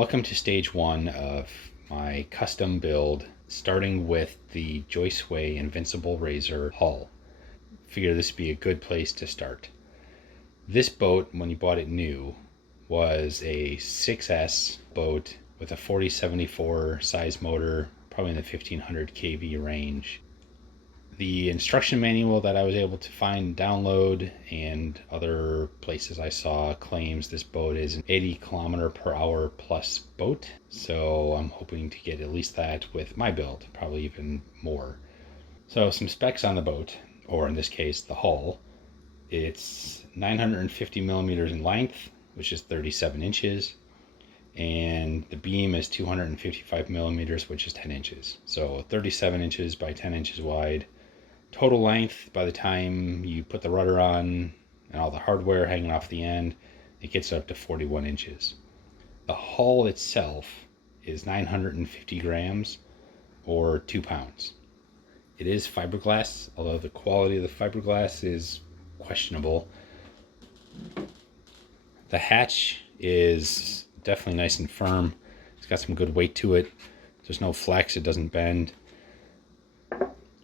Welcome to stage one of my custom build, starting with the Joysway Invincible Razor hull. Figure this would be a good place to start. This boat, when you bought it new, was a 6S boat with a 4074 size motor, probably in the 1500 kV range. The instruction manual that I was able to find, download, and other places I saw claims this boat is an 80 kilometer per hour plus boat. So I'm hoping to get at least that with my build, probably even more. So some specs on the boat, or in this case, the hull. It's 950 millimeters in length, which is 37 inches. And the beam is 255 millimeters, which is 10 inches. So 37 inches by 10 inches wide. Total length, by the time you put the rudder on and all the hardware hanging off the end, it gets up to 41 inches. The hull itself is 950 grams or 2 pounds. It is fiberglass, although the quality of the fiberglass is questionable. The hatch is definitely nice and firm. It's got some good weight to it. There's no flex, it doesn't bend.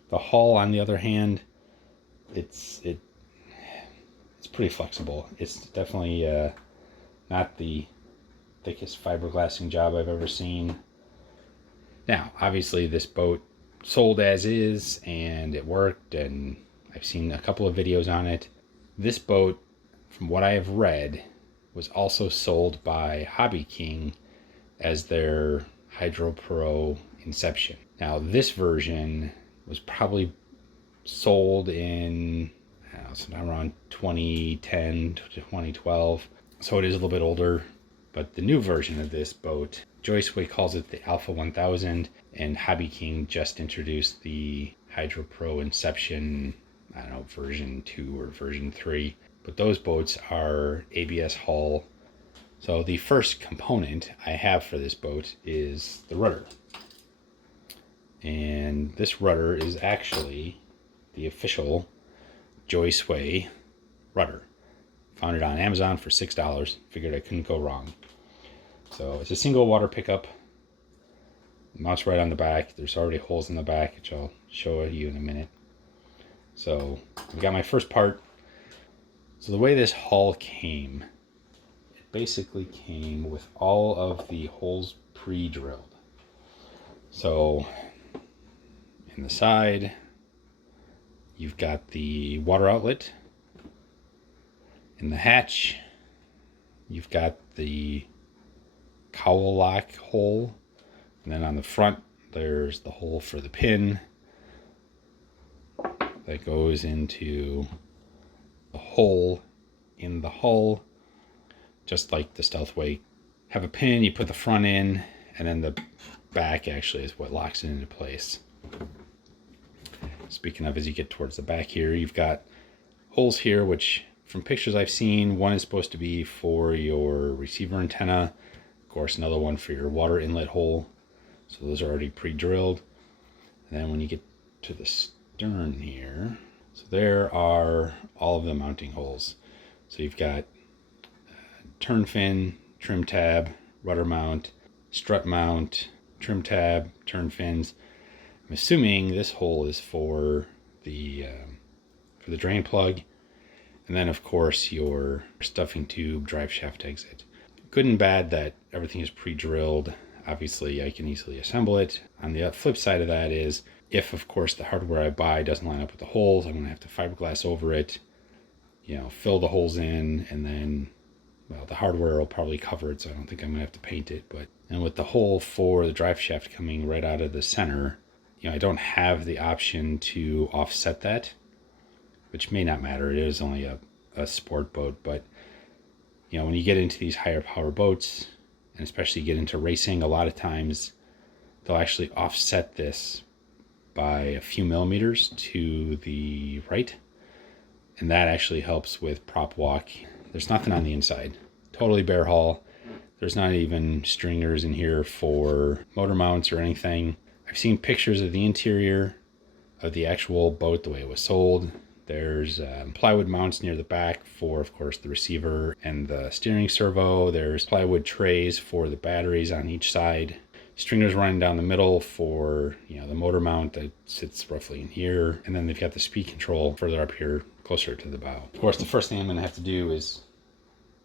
The hull, on the other hand, it's pretty flexible. It's definitely not the thickest fiberglassing job I've ever seen. Now, obviously, this boat sold as is, and it worked, and I've seen a couple of videos on it. This boat, from what I have read, was also sold by Hobby King as their Hydro Pro Inception. Now, this version was probably sold in, I don't know, sometime around 2010 to 2012. So it is a little bit older, but the new version of this boat, Joysway calls it the Alpha 1000, and Hobby King just introduced the Hydro Pro Inception, I don't know, version 2 or version 3. But those boats are ABS hull. So the first component I have for this boat is the rudder. And this rudder is actually the official Joysway rudder. Found it on Amazon for $6. Figured I couldn't go wrong. So it's a single water pickup. It mounts right on the back. There's already holes in the back, which I'll show you in a minute. So I've got my first part. So the way this hull came, it basically came with all of the holes pre-drilled. So in the side, you've got the water outlet. In the hatch, you've got the cowl lock hole. And then on the front, there's the hole for the pin that goes into the hole in the hull, just like the Stealthway. Have a pin, you put the front in, and then the back actually is what locks it into place. Speaking of, as you get towards the back here, you've got holes here, which from pictures I've seen, one is supposed to be for your receiver antenna, of course another one for your water inlet hole. So those are already pre-drilled. And then when you get to the stern here, so there are all of the mounting holes. So you've got turn fin, trim tab, rudder mount, strut mount, trim tab, turn fins. I'm assuming this hole is for the drain plug, and then of course your stuffing tube, drive shaft exit. Good and bad that everything is pre-drilled. Obviously I can easily assemble it. On the flip side of that is, if of course the hardware I buy doesn't line up with the holes, I'm going to have to fiberglass over it, fill the holes in, and then, well, the hardware will probably cover it, so I don't think I'm going to have to paint it. And with the hole for the drive shaft coming right out of the center, I don't have the option to offset that, which may not matter. It is only a sport boat, but when you get into these higher power boats, and especially get into racing, a lot of times they'll actually offset this by a few millimeters to the right, and that actually helps with prop walk. There's nothing on the inside, totally bare hull. There's not even stringers in here for motor mounts or anything. I've seen pictures of the interior of the actual boat, the way it was sold. There's plywood mounts near the back for, of course, the receiver and the steering servo. There's plywood trays for the batteries on each side. Stringers running down the middle for, you know, the motor mount that sits roughly in here. And then they've got the speed control further up here, closer to the bow. Of course, the first thing I'm going to have to do is,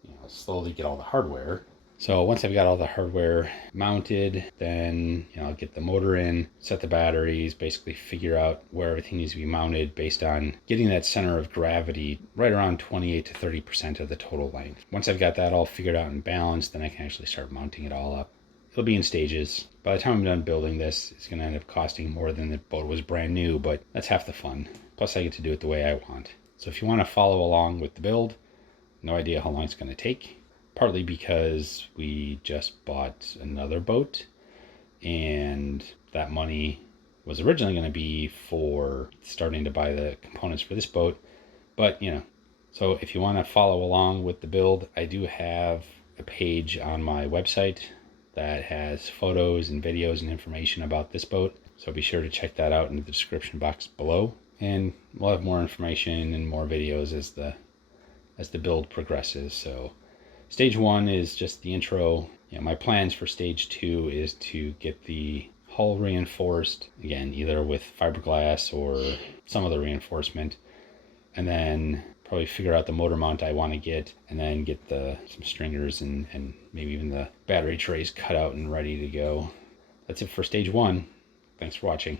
you know, slowly get all the hardware. So once I've got all the hardware mounted, then, you know, I'll get the motor in, set the batteries, basically figure out where everything needs to be mounted based on getting that center of gravity right around 28 to 30% of the total length. Once I've got that all figured out and balanced, then I can actually start mounting it all up. It'll be in stages. By the time I'm done building this, it's going to end up costing more than the boat was brand new, but that's half the fun. Plus I get to do it the way I want. So if you want to follow along with the build, no idea how long it's going to take. Partly because we just bought another boat and that money was originally going to be for starting to buy the components for this boat. But, you know, so if you want to follow along with the build, I do have a page on my website that has photos and videos and information about this boat. So be sure to check that out in the description box below. And we'll have more information and more videos as the build progresses. So stage 1 is just the intro. You know, my plans for stage 2 is to get the hull reinforced, again, either with fiberglass or some other reinforcement, and then probably figure out the motor mount I want to get, and then get some stringers and maybe even the battery trays cut out and ready to go. That's it for stage 1. Thanks for watching.